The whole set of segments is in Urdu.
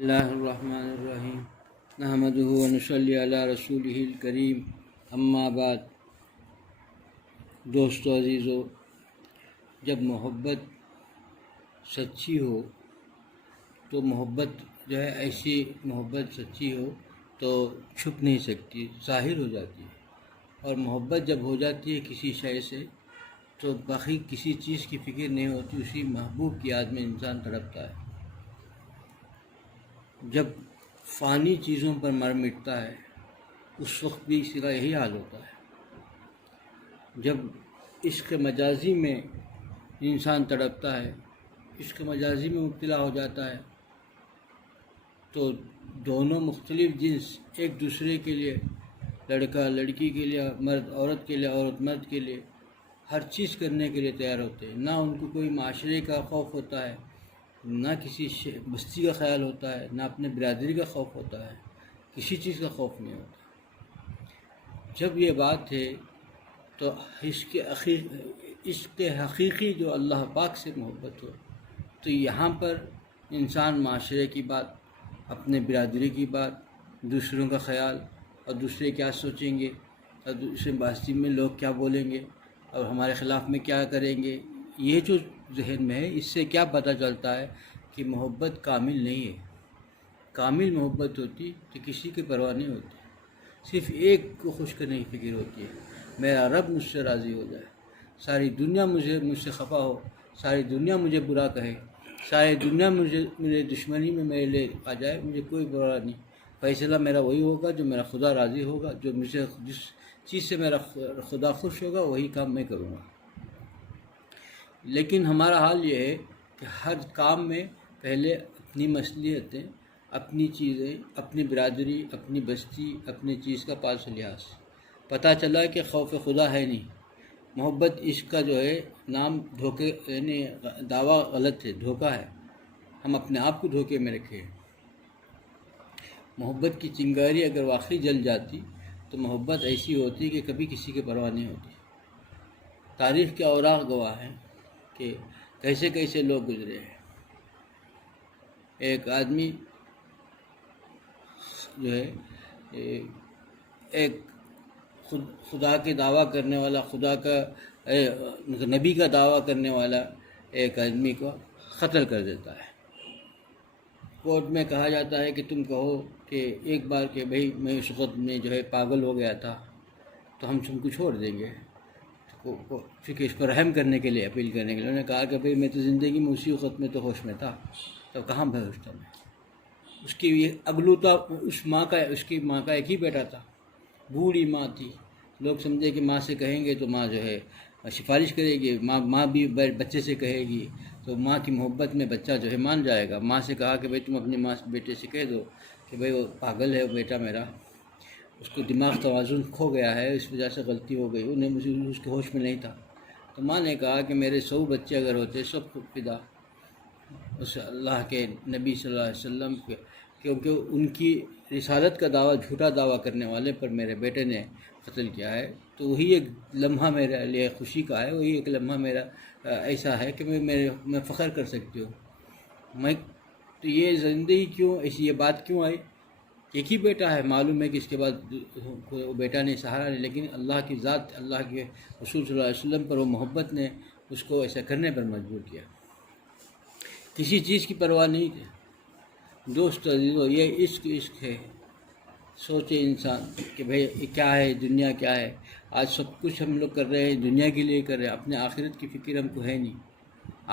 اللہ الرحمن الرحیم نحمدہ ونصلی علی رسولہ الکریم اما بعد۔ دوستو عزیزو، جب محبت سچی ہو تو محبت جو ہے ایسی محبت سچی ہو تو چھپ نہیں سکتی، ظاہر ہو جاتی ہے۔ اور محبت جب ہو جاتی ہے کسی شے سے تو باقی کسی چیز کی فکر نہیں ہوتی، اسی محبوب کی یاد میں انسان تڑپتا ہے۔ جب فانی چیزوں پر مر مٹتا ہے اس وقت بھی اسی کا یہی حال ہوتا ہے۔ جب عشق مجازی میں انسان تڑپتا ہے، عشق مجازی میں مبتلا ہو جاتا ہے، تو دونوں مختلف جنس ایک دوسرے کے لیے، لڑکا لڑکی کے لیے، مرد عورت کے لیے، عورت مرد کے لیے ہر چیز کرنے کے لیے تیار ہوتے ہیں۔ نہ ان کو کوئی معاشرے کا خوف ہوتا ہے، نہ کسی بستی کا خیال ہوتا ہے، نہ اپنے برادری کا خوف ہوتا ہے، کسی چیز کا خوف نہیں ہوتا۔ جب یہ بات ہے تو عشق حقیقی جو اللہ پاک سے محبت ہو تو یہاں پر انسان معاشرے کی بات، اپنے برادری کی بات، دوسروں کا خیال اور دوسرے کیا سوچیں گے اور دوسرے بستی میں لوگ کیا بولیں گے اور ہمارے خلاف میں کیا کریں گے، یہ جو ذہن میں ہے، اس سے کیا پتہ چلتا ہے کہ محبت کامل نہیں ہے۔ کامل محبت ہوتی تو کسی کی پرواہ نہیں ہوتی، صرف ایک کو خوش کرنے کی فکر ہوتی ہے، میرا رب مجھ سے راضی ہو جائے، ساری دنیا مجھ سے خفا ہو، ساری دنیا مجھے برا کہے، ساری دنیا مجھے دشمنی میں میرے لے آ جائے، مجھے کوئی پرواہ نہیں۔ فیصلہ میرا وہی ہوگا جو میرا خدا راضی ہوگا، جو جس چیز سے میرا خدا خوش ہوگا وہی کام میں کروں گا۔ لیکن ہمارا حال یہ ہے کہ ہر کام میں پہلے اپنی مصلحتیں، اپنی چیزیں، اپنی برادری، اپنی بستی، اپنی چیز کا پاس و لحاظ۔ پتہ چلا کہ خوف خدا ہے نہیں۔ محبت عشق کا جو ہے نام دھوکے، یعنی دعویٰ غلط ہے، دھوکہ ہے، ہم اپنے آپ کو دھوکے میں رکھے ہیں۔ محبت کی چنگاری اگر واقعی جل جاتی تو محبت ایسی ہوتی کہ کبھی کسی کی پرواہ نہیں ہوتی۔ تاریخ کے اوراق گواہ ہیں کہ کیسے کیسے لوگ گزرے ہیں۔ ایک آدمی جو ہے ایک خدا کے دعویٰ کرنے والا، خدا کا نبی کا دعویٰ کرنے والا ایک آدمی کو قتل کر دیتا ہے۔ کورٹ میں کہا جاتا ہے کہ تم کہو کہ ایک بار کہ بھئی میں اس وقت میں جو ہے پاگل ہو گیا تھا تو ہم تم کو چھوڑ دیں گے، پھر اس پر رحم کرنے کے لیے، اپیل کرنے کے لیے۔ انہوں نے کہا کہ بھئی میں تو زندگی میں اسی وقت میں تو ہوش میں تھا، تو کہاں ہوش تھا میں۔ اس کی یہ اگلوتا، اس کی ماں کا ایک ہی بیٹا تھا، بوڑھی ماں تھی۔ لوگ سمجھے کہ ماں سے کہیں گے تو ماں جو ہے سفارش کرے گی، ماں بھی بچے سے کہے گی تو ماں کی محبت میں بچہ جو ہے مان جائے گا۔ ماں سے کہا کہ بھئی تم اپنی ماں بیٹے سے کہہ دو کہ بھئی وہ پاگل ہے بیٹا میرا، اس کو دماغ توازن کھو گیا ہے، اس وجہ سے غلطی ہو گئی، مجھے اس کے ہوش میں نہیں تھا۔ تو ماں نے کہا کہ میرے 100 بچے اگر ہوتے سب کو فدا اس اللہ کے نبی صلی اللہ علیہ وسلم کے، کیونکہ ان کی رسالت کا دعویٰ، جھوٹا دعویٰ کرنے والے پر میرے بیٹے نے قتل کیا ہے۔ تو وہی ایک لمحہ میرے لیے خوشی کا ہے، وہی ایک لمحہ میرا ایسا ہے کہ میں فخر کر سکتی ہوں۔ تو یہ زندگی کیوں ایسی، یہ بات کیوں آئی؟ ایک ہی بیٹا ہے، معلوم ہے کہ اس کے بعد وہ بیٹا نے سہارا نہیں، لیکن اللہ کی ذات، اللہ کے رسول صلی اللہ علیہ وسلم پر وہ محبت نے اس کو ایسا کرنے پر مجبور کیا۔ کسی چیز کی پرواہ نہیں تھی۔ دوست عزیزو، یہ عشق ہے۔ سوچے انسان کہ بھئی یہ کیا ہے، دنیا کیا ہے۔ آج سب کچھ ہم لوگ کر رہے ہیں دنیا کے لیے کر رہے ہیں، اپنے آخرت کی فکر ہم کو ہے نہیں۔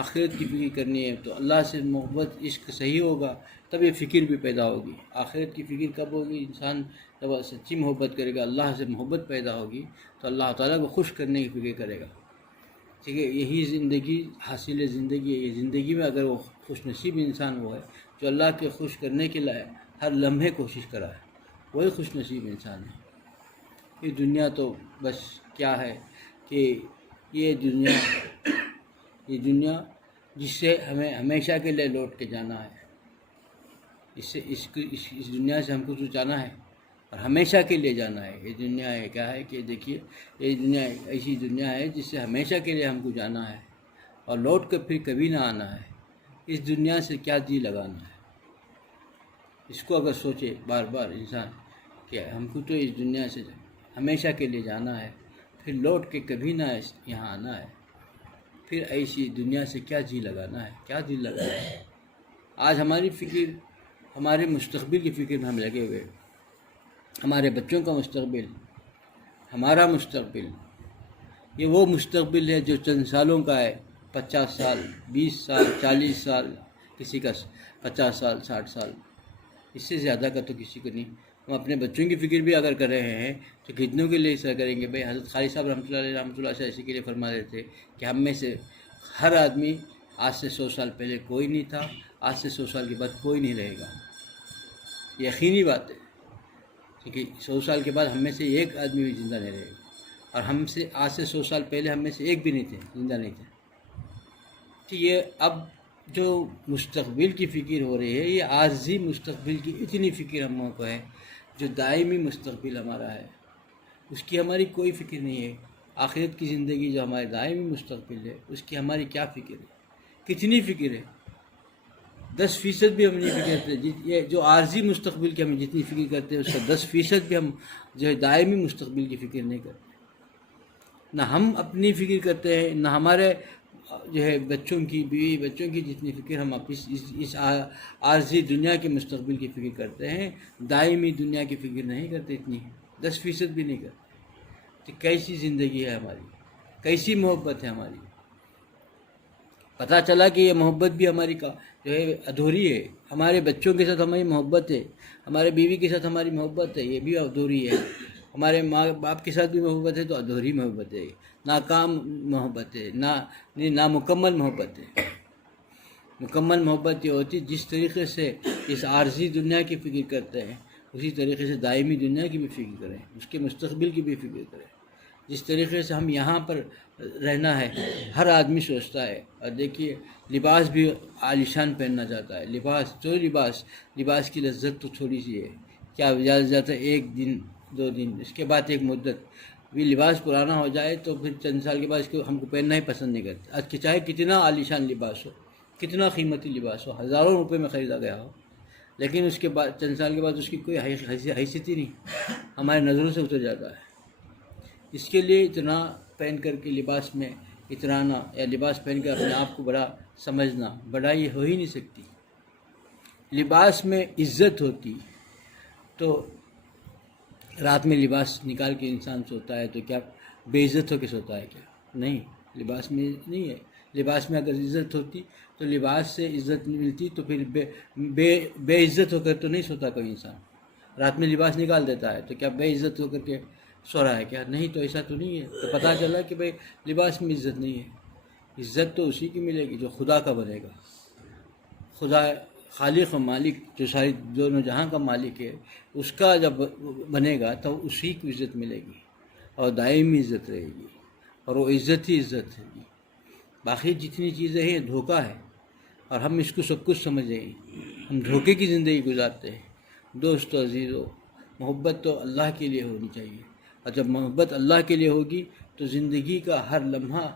آخرت کی فکر کرنی ہے تو اللہ سے محبت، عشق صحیح ہوگا تب یہ فکر بھی پیدا ہوگی۔ آخرت کی فکر کب ہوگی؟ انسان جب سچی محبت کرے گا، اللہ سے محبت پیدا ہوگی تو اللہ تعالیٰ کو خوش کرنے کی فکر کرے گا۔ ٹھیک ہے، یہی زندگی، حاصل زندگی ہے۔ یہ زندگی میں اگر وہ خوش نصیب انسان وہ ہے جو اللہ کے خوش کرنے کے لیے ہر لمحے کوشش کرا ہے، وہی خوش نصیب انسان ہے۔ یہ دنیا تو بس کیا ہے کہ یہ دنیا جس سے ہمیں ہمیشہ کے لیے لوٹ کے جانا ہے، اس دنیا سے ہم کو جو جانا ہے اور ہمیشہ کے لیے جانا ہے۔ یہ دنیا ہے کیا ہے کہ دیکھیے، یہ دنیا ایسی دنیا ہے جس سے ہمیشہ کے لیے ہم کو جانا ہے اور لوٹ کر پھر کبھی نہ آنا ہے۔ اس دنیا سے کیا جی لگانا ہے؟ اس کو اگر سوچے بار بار انسان کہ ہم کو تو اس دنیا سے ہمیشہ کے لیے جانا ہے، پھر لوٹ کے کبھی نہ یہاں آنا ہے، پھر ایسی دنیا سے کیا جی لگانا ہے، کیا دل لگانا ہے۔ آج ہماری فکر ہمارے مستقبل کی فکر میں ہم لگے ہوئے، ہمارے بچوں کا مستقبل، ہمارا مستقبل، یہ وہ مستقبل ہے جو چند سالوں کا ہے، 50 سال، 20 سال، 40 سال، کسی کا 50 سال، 60 سال، اس سے زیادہ کا تو کسی کو نہیں۔ ہم اپنے بچوں کی فکر بھی اگر کر رہے ہیں تو کتنوں کے لیے ایسا کریں گے؟ بھائی حضرت خالد صاحب رحمۃ اللہ سے اسی کے لیے فرما رہے تھے کہ ہم میں سے ہر آدمی آج سے 100 سال پہلے کوئی نہیں تھا، آج سے 100 سال کے بعد کوئی نہیں رہے گا، یقینی بات ہے، کیونکہ 100 سال کے بعد ہم میں سے ایک آدمی بھی زندہ نہیں رہے گا، اور ہم سے آج سے 100 سال پہلے ہم میں سے ایک بھی نہیں تھے، زندہ نہیں تھے۔ تو یہ اب جو مستقبل کی فکر ہو رہی ہے، یہ عارضی مستقبل کی اتنی فکر ہم کو ہے، جو دائمی مستقبل ہمارا ہے اس کی ہماری کوئی فکر نہیں ہے۔ آخرت کی زندگی جو ہمارے دائمی مستقبل ہے اس کی ہماری کیا فکر ہے، کتنی فکر ہے؟ 10% بھی ہم نہیں فکر کرتے۔ یہ جو عارضی مستقبل کی ہم جتنی فکر کرتے ہیں اس کا 10% بھی ہم جو ہے دائمی مستقبل کی فکر نہیں کرتے۔ نہ ہم اپنی فکر کرتے ہیں، نہ ہمارے جو ہے بچوں کی، بیوی بچوں کی جتنی فکر ہم اس عارضی دنیا کے مستقبل کی فکر کرتے ہیں، دائمی دنیا کی فکر نہیں کرتے، اتنی 10% بھی نہیں کرتے۔ تو کیسی زندگی ہے ہماری، کیسی محبت ہے ہماری؟ پتہ چلا کہ یہ محبت بھی ہماری جو ہے ادھوری ہے۔ ہمارے بچوں کے ساتھ ہماری محبت ہے، ہمارے بیوی کے ساتھ ہماری محبت ہے، یہ بھی ادھوری ہے۔ ہمارے ماں باپ کے ساتھ بھی محبت ہے تو ادھوری محبت ہے، ناکام محبت ہے، نامکمل محبت ہے۔ مکمل محبت یہ ہوتی ہے جس طریقے سے اس عارضی دنیا کی فکر کرتے ہیں اسی طریقے سے دائمی دنیا کی بھی فکر کریں، اس کے مستقبل کی بھی فکر کریں۔ جس طریقے سے ہم یہاں پر رہنا ہے ہر آدمی سوچتا ہے، اور دیکھیے لباس بھی عالیشان پہننا چاہتا ہے، لباس کی لذت تو تھوڑی سی ہے، کیا زیادہ سے زیادہ 1 دن 2 دن، اس کے بعد ایک مدت بھی لباس پرانا ہو جائے تو پھر چند سال کے بعد اس کو ہم کو پہننا ہی پسند نہیں کرتے۔ آج کہ چاہے کتنا عالیشان لباس ہو، کتنا قیمتی لباس ہو، ہزاروں روپے میں خریدا گیا ہو، لیکن اس کے بعد چند سال کے بعد اس کی کوئی حیثیت ہی نہیں، ہماری نظروں سے اتر جاتا ہے۔ اس کے لیے اتنا پہن کر کے لباس میں اترانا یا لباس پہن کر اپنے آپ کو بڑا سمجھنا، بڑائی ہو ہی نہیں سکتی۔ لباس میں عزت ہوتی تو رات میں لباس نکال کے انسان سوتا ہے تو کیا بے عزت ہو کے سوتا ہے؟ کیا نہیں، لباس میں نہیں ہے۔ لباس میں اگر عزت ہوتی تو لباس سے عزت ملتی تو پھر بے عزت ہو کر تو نہیں سوتا کوئی انسان۔ رات میں لباس نکال دیتا ہے تو کیا بے عزت ہو کر کے سو رہا ہے؟ کیا نہیں، تو ایسا تو نہیں ہے۔ تو پتہ چلا کہ بھئی لباس میں عزت نہیں ہے۔ عزت تو اسی کی ملے گی جو خدا کا بنے گا۔ خدا خالق و مالک جو ساری دونوں جہاں کا مالک ہے، اس کا جب بنے گا تو اسی کو عزت ملے گی اور دائمی عزت رہے گی، اور وہ عزت ہی عزت ہے گی۔ باقی جتنی چیزیں ہیں دھوکہ ہے، اور ہم اس کو سب کچھ سمجھ رہے ہیں، ہم دھوکے کی زندگی گزارتے ہیں۔ دوستو عزیزو، محبت تو اللہ کے لیے ہونی چاہیے، اور جب محبت اللہ کے لیے ہوگی تو زندگی کا ہر لمحہ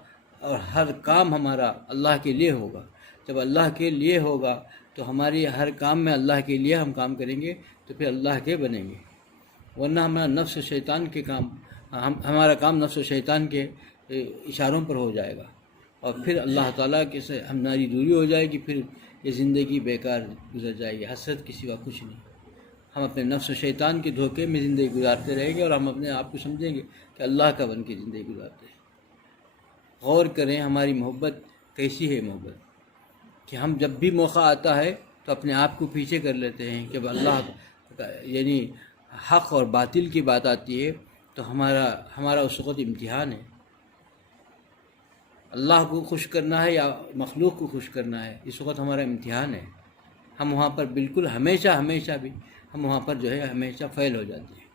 اور ہر کام ہمارا اللہ کے لیے ہوگا۔ جب اللہ کے لیے ہوگا تو ہماری ہر کام میں اللہ کے لیے ہم کام کریں گے تو پھر اللہ کے بنیں گے، ورنہ ہمارا نفس و شیطان کے کام، ہمارا کام نفس و شیطان کے اشاروں پر ہو جائے گا، اور پھر اللہ تعالیٰ کے سے ہماری دوری ہو جائے گی، پھر یہ زندگی بیکار گزر جائے گی، حسرت کے سوا کچھ نہیں۔ ہم اپنے نفس و شیطان کے دھوکے میں زندگی گزارتے رہیں گے، اور ہم اپنے آپ کو سمجھیں گے کہ اللہ کا بن کے زندگی گزارتے ہیں۔ غور کریں ہماری محبت کیسی ہے، محبت کہ ہم جب بھی موقع آتا ہے تو اپنے آپ کو پیچھے کر لیتے ہیں کہ اللہ یعنی حق اور باطل کی بات آتی ہے تو ہمارا اس وقت امتحان ہے، اللہ کو خوش کرنا ہے یا مخلوق کو خوش کرنا ہے، اس وقت ہمارا امتحان ہے۔ ہم وہاں پر بالکل ہمیشہ بھی ہم وہاں پر جو ہے ہمیشہ فیل ہو جاتے ہیں،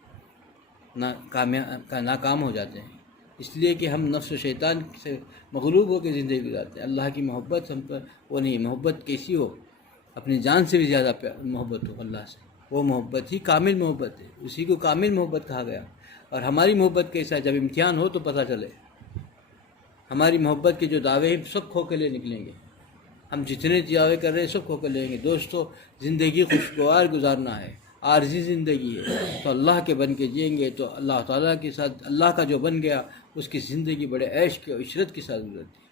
ناکام ہو جاتے ہیں، اس لیے کہ ہم نفس و شیطان سے مغلوب ہو کے زندگی گزارتے ہیں۔ اللہ کی محبت ہم پر وہ نہیں، محبت کیسی ہو، اپنی جان سے بھی زیادہ محبت ہو اللہ سے، وہ محبت ہی کامل محبت ہے، اسی کو کامل محبت کہا گیا۔ اور ہماری محبت کیسا ہے، جب امتحان ہو تو پتہ چلے۔ ہماری محبت کے جو دعوے ہیں سب کھوکھلے نکلیں گے، ہم جتنے دعوے کر رہے ہیں سب کو کر لیں گے دوستو. زندگی خوشگوار گزارنا ہے، عارضی زندگی ہے، تو اللہ کے بن کے جئیں گے تو اللہ تعالیٰ کے ساتھ، اللہ کا جو بن گیا اس کی زندگی بڑے عیش کے عشرت کے ساتھ گزرتی ہے.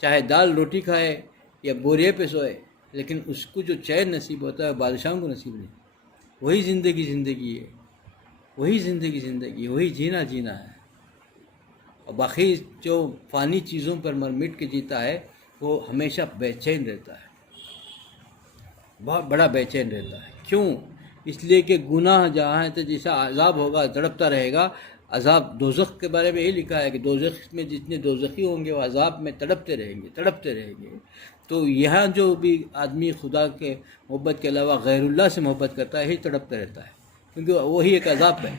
چاہے دال روٹی کھائے یا بورے پہ سوئے، لیکن اس کو جو چین نصیب ہوتا ہے بادشاہوں کو نصیب نہیں. وہی زندگی ہے، وہی زندگی ہے، وہی جینا ہے. اور باقی جو فانی چیزوں پر مر مٹ کے جیتا ہے وہ ہمیشہ بے چین رہتا ہے، بہت بڑا بے چین رہتا ہے. کیوں؟ اس لیے کہ گناہ جہاں ہے تو جیسا عذاب ہوگا تڑپتا رہے گا. عذاب دوزخ کے بارے میں یہ لکھا ہے کہ دوزخ میں جتنے دوزخی ہوں گے وہ عذاب میں تڑپتے رہیں گے. تو یہاں جو بھی آدمی خدا کے محبت کے علاوہ غیر اللہ سے محبت کرتا ہے ہی تڑپتا رہتا ہے، کیونکہ وہی ایک عذاب ہے.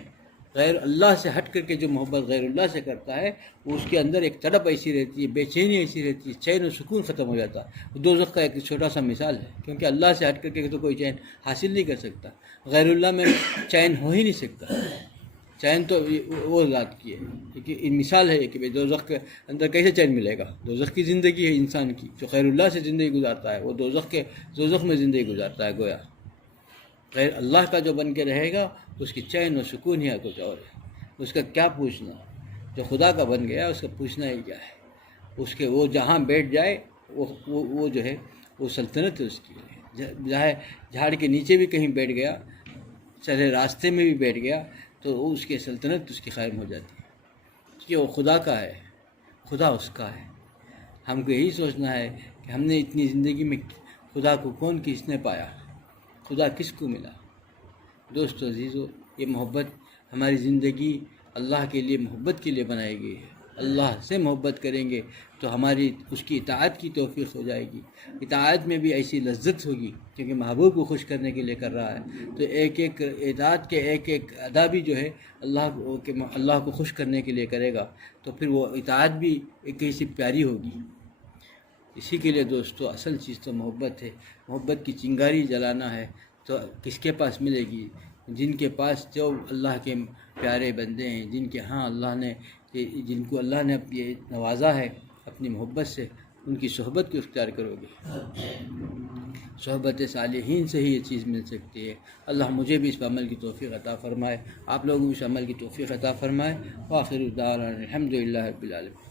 غیر اللہ سے ہٹ کر کے جو محبت غیر اللہ سے کرتا ہے وہ اس کے اندر ایک تڑپ ایسی رہتی ہے، بے چینی ایسی رہتی ہے، چین و سکون ختم ہو جاتا ہے. دوزخ کا ایک چھوٹا سا مثال ہے، کیونکہ اللہ سے ہٹ کر کے تو کوئی چین حاصل نہیں کر سکتا. غیر اللہ میں چین ہو ہی نہیں سکتا. چین تو وہ ذات کی ہے کہ مثال ہے کہ دوزخ کے اندر کیسے چین ملے گا. دوزخ کی زندگی ہے انسان کی، جو غیر اللہ سے زندگی گزارتا ہے وہ دوزخ میں زندگی گزارتا ہے. گویا غیر اللہ کا جو بن کے رہے گا اس کی چین و سکون ہی کچھ اور ہے. اس کا کیا پوچھنا، جو خدا کا بن گیا اس کا پوچھنا ہی کیا ہے. اس کے وہ جہاں بیٹھ جائے وہ جو ہے وہ سلطنت ہے اس کی. چاہے جھاڑ کے نیچے بھی کہیں بیٹھ گیا، چلے راستے میں بھی بیٹھ گیا تو اس کی سلطنت اس کی قائم ہو جاتی ہے، کہ وہ خدا کا ہے، خدا اس کا ہے. ہم کو یہی سوچنا ہے کہ ہم نے اتنی زندگی میں خدا کو کس نے پایا، خدا کس کو ملا. دوستو عزیزو، یہ محبت ہماری زندگی اللہ کے لیے محبت کے لیے بنائی گئی ہے. اللہ سے محبت کریں گے تو ہماری اس کی اطاعت کی توفیق ہو جائے گی. اطاعت میں بھی ایسی لذت ہوگی کیونکہ محبوب کو خوش کرنے کے لیے کر رہا ہے. تو ایک اطاعت کے ایک ادا بھی جو ہے اللہ کو خوش کرنے کے لیے کرے گا تو پھر وہ اطاعت بھی ایک ایسی پیاری ہوگی. اسی کے لیے دوستو اصل چیز تو محبت ہے. محبت کی چنگاری جلانا ہے تو کس کے پاس ملے گی؟ جن کے پاس جو اللہ کے پیارے بندے ہیں، جن کو اللہ نے یہ نوازا ہے اپنی محبت سے، ان کی صحبت کو اختیار کرو گے. صحبت صالحین سے ہی یہ چیز مل سکتی ہے. اللہ مجھے بھی اس عمل کی توفیق عطا فرمائے، آپ لوگوں کو اس عمل کی توفیق عطا فرمائے. وآخر دعوانا الحمدللہ رب العالمین.